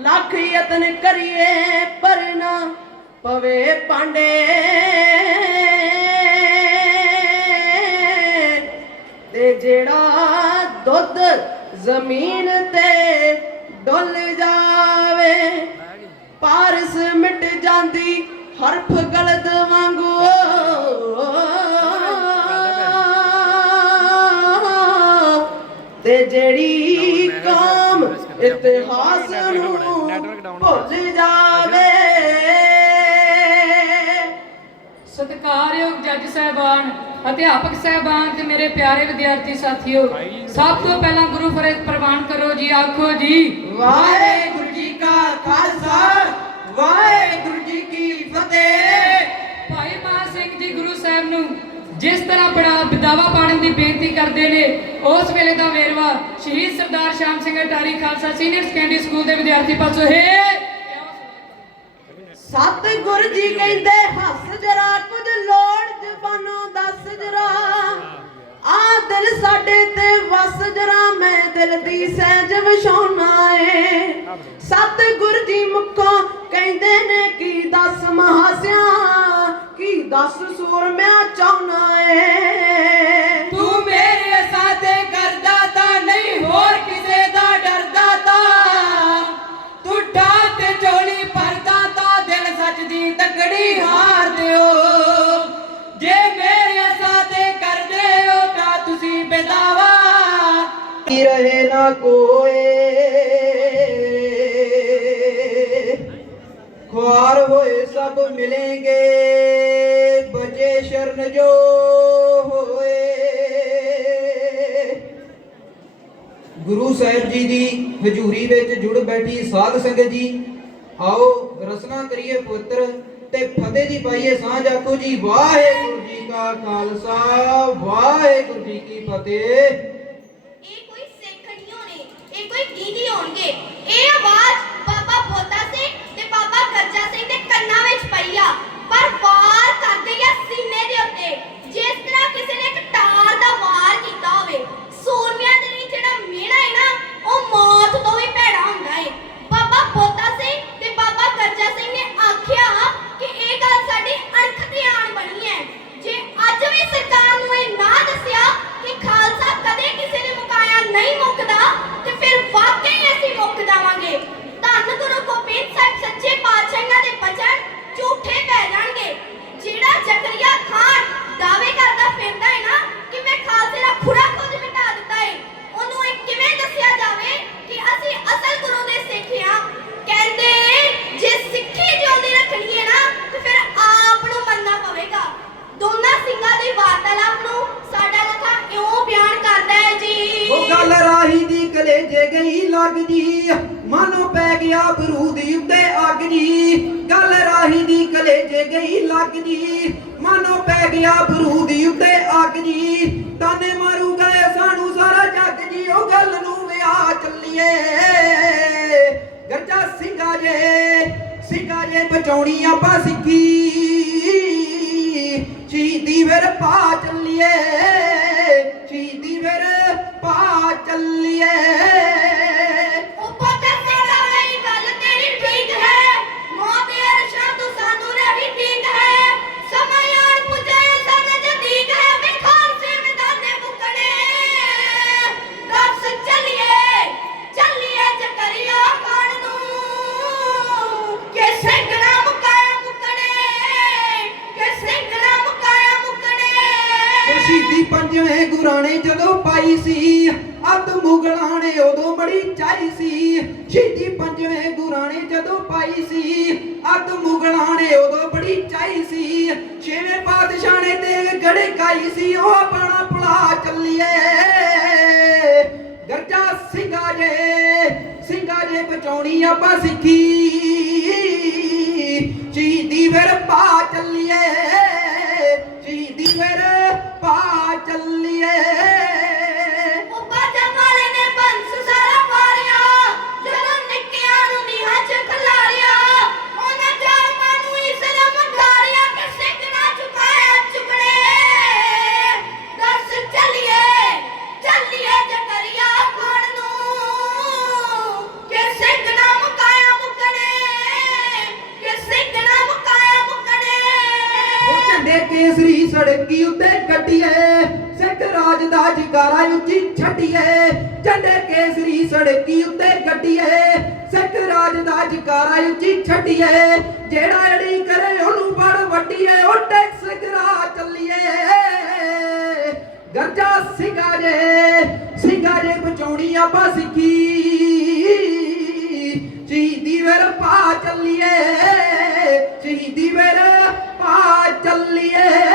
ਲੱਖ ਯਤਨ ਕਰੀਏ ਪਰ ਨਾ ਪਵੇ ਪਾਂਡੇ। ਤੇ ਜਿਹੜਾ ਦੁੱਧ ਜ਼ਮੀਨ ਤੇ ਡੁੱਲ ਜਾਵੇ ਪਾਰਸ ਮਿਟ ਜਾਂਦੀ ਹਰਫ ਗਲਦ ਵਾਂਗੂ। ਤੇ ਜਿਹੜੀ ਕਾਮ ਇਤਿਹਾਸ ਨੂੰ ਭੁੱਲ ਜਾਵੇ। ਸਤਿਕਾਰਯੋਗ ਜੱਜ ਸਾਹਿਬਾਨ ਅਧਿਆਪਕ ਸਾਹਿਬਾਨ ਤੇ ਮੇਰੇ ਪਿਆਰੇ ਵਿਦਿਆਰਥੀ ਸਾਥੀਓ ਸਭ ਤੋਂ ਪਹਿਲਾਂ ਗੁਰੂ ਫਰਜ਼ ਪ੍ਰਵਾਨ ਕਰੋ ਜੀ ਆਖੋ ਜੀ। ਵਾਹਿਗੁਰੂ ਜੀ ਕਾ ਖਾਲਸਾ ਵਾਹਿਗੁਰੂ ਜੀ ਕੀ ਫਤਿਹ। ਭਾਈ ਮਹਾਂ ਸਿੰਘ ਜੀ ਗੁਰੂ ਸਾਹਿਬ ਨੂੰ ਜਿਸ ਤਰ੍ਹਾਂ ਬੜਾ ਵਿਦਾਵਾ ਪਾੜਨ ਦੀ ਬੇਨਤੀ ਕਰਦੇ ਨੇ, ਉਸ ਵੇਲੇ ਦਾ ਵੇਰਵਾ ਸ਼ਹੀਦ Sardar Sham Singh Attari Khalsa senior secondary school ਦੇ ਵਿਦਿਆਰਥੀ ਪਾਸੋਂ ਹੈ। ਸਤਿਗੁਰ ਜੀ ਕਹਿੰਦੇ, ਹੱਸ ਜਰਾ, ਕੁਝ ਲੋੜ ਜ਼ਬਾਨੋਂ ਦੱਸ ਜਰਾ। ਆ ਦਿਲ ਸਾਡੇ ਤੇ ਵਸ ਜਰਾ, ਮੈਂ ਦਿਲ ਦੀ ਸਹਿਜ ਵਿਛਾਉਣਾ ਏ। ਸਤਿਗੁਰ ਜੀ ਮੁੱਖੋਂ ਕਹਿੰਦੇ ਨੇ ਕੀ ਦੱਸ ਮਹਾਸਿਆ ਦੱਸ ਸੂਰ ਮੈਂ ਚਾਹੁੰਨਾ ਏ। ਤੂੰ ਮੇਰੇ ਸਾਥੇ ਕਰਦਾ ਤਾਂ ਨਹੀਂ ਹੋਰ ਕਿਸੇ ਦਾ ਡਰਦਾ ਤਾਂ। ਤੂੰ ਠਾਹ ਤੇ ਝੋਲੀ ਭਰਦਾ ਤਾਂ ਦਿਲ ਸੱਚ ਦੀ ਤਕੜੀ ਹਾਰ ਦਿਓ। ਜੇ ਮੇਰੇ ਸਾਥੇ ਕਰਦੇ ਹੋ ਤਾਂ ਤੁਸੀਂ ਬੇਦਾਵਾ। ਕੀ ਰਹੇ ਨਾ ਕੋਏ। ਖੁਆਰ ਹੋਏ ਸਭ ਮਿਲेंगे ਸ਼ਰਨ ਜੋ ਹੋਏ। ਗੁਰੂ ਸਾਹਿਬ ਜੀ ਦੀ ਹਜ਼ੂਰੀ ਵਿੱਚ ਜੁੜ ਬੈਠੀ ਸਾਧ ਸੰਗਤ ਜੀ, ਆਓ ਰਸਨਾ ਕਰੀਏ ਪੁੱਤਰ ਤੇ ਫਤਿਹ ਦੀ ਪਾਈਏ ਸਾਂਝ ਆਖੋ ਜੀ, ਵਾਹਿਗੁਰੂ ਜੀ ਕਾ ਖਾਲਸਾ, ਵਾਹਿਗੁਰੂ ਜੀ ਕੀ ਫਤਿਹ। ਇਹ ਕੋਈ ਸਿੱਖ ਨਹੀਂ ਇਹ ਕੋਈ ਦੀਦੀ ਹੋਣਗੇ। ਇਹ ਆਵਾਜ਼ ਕਲੇਜੇ ਗਈ ਲੱਗ ਪੈ ਗਿਆ ਬਰੂਦ ਉੱਤੇ ਅੱਗ ਜੀ ਗੱਲ ਰਾਹੀ ਦੀ ਕਲੇਜੇ ਗਈ ਲੱਗ ਜੀ ਪੈ ਗਿਆ ਬਰੂਦ ਉੱਤੇ ਅੱਗ ਜੀ ਤਾਨੇ ਮਾਰੂ ਗਏ ਸਾਨੂੰ ਸਾਰਾ ਜੱਗ ਜੀ, ਉਹ ਗੱਲ ਨੂੰ ਵਿਆਹ ਚੱਲੀਏ। ਗਰਜਾ ਸਿੰਘਾ ਜੇ ਸਿੰਘਾ ਜੇ ਬਚਾਉਣੀ ਆਪਾਂ ਸਿੱਖੀ। ਸ਼ਹੀਦੀ ਫਿਰ ਪਾ ਚੱਲੀਏ ਉਹ ਸ਼ਹੀਦੀ ਪੰਜਵੇਂ ਜਦੋਂ ਪਾਈ ਸੀ, ਅੱਧ ਮੁਗਲਾਂ ਨੇ ਉਦੋਂ ਬੜੀ ਚਾਈ ਸੀ। ਸ਼ਹੀਦੀ ਪੰਜਵੇਂ ਗੁਰਾਣੇ ਜਦੋਂ ਪਾਈ ਸੀ, ਅੱਧ ਮੁਗਲਾਂ ਨੇ ਉਦੋਂ ਬੜੀ ਚਾਈ ਸੀ। ਛੇਵੇਂ ਪਾਤਸ਼ਾਹ ਨੇ ਤੇ ਗੜੇ ਕਾਈ ਸੀ, ਉਹ ਆਪਣਾ ਭੁਲਾ ਚੱਲੀਏ। ਗਰਜਾ ਸਿੰਘਾ ਜੇ ਸਿੰਘਾ ਜੇ ਬਚਾਉਣੀ ਆਪਾਂ ਸਿੱਖੀ। ਸ਼ਹੀਦੀ ਫਿਰ ਪਾ ਸੜਕੀ ਉੱਤੇ ਗੱਡੀਏ ਸਿੱਖ ਰਾਜ ਦਾ ਜਗਾਰਾ ਉੱਚੀ ਛੱਡੀਏ, ਝੰਡੇ ਕੇਸਰੀ ਸੜਕੀ ਉੱਤੇ ਗੱਡੀਏ ਸਿੱਖ ਰਾਜ ਦਾ ਜਗਾਰਾ ਉੱਚੀ ਛੱਡੀਏ, ਜਿਹੜਾ ਅੜੀ ਕਰੇ ਉਹਨੂੰ ਬੜ ਵੱਡੀਏ ਉਹ ਟੈਕਸ ਗਰਾ ਚੱਲੀਏ। ਗਰਜਾ ਸਿੰਘਾ ਜੇ ਬਚਾਉਣੀ ਆਪਾਂ ਸਿੱਖੀ। ਸ਼ਹੀਦੀ ਵੇਰ ਪਾ ਚੱਲੀਏ, ਸ਼ਹੀਦੀ ਵੇਰ ਪਾ ਚੱਲੀਏ।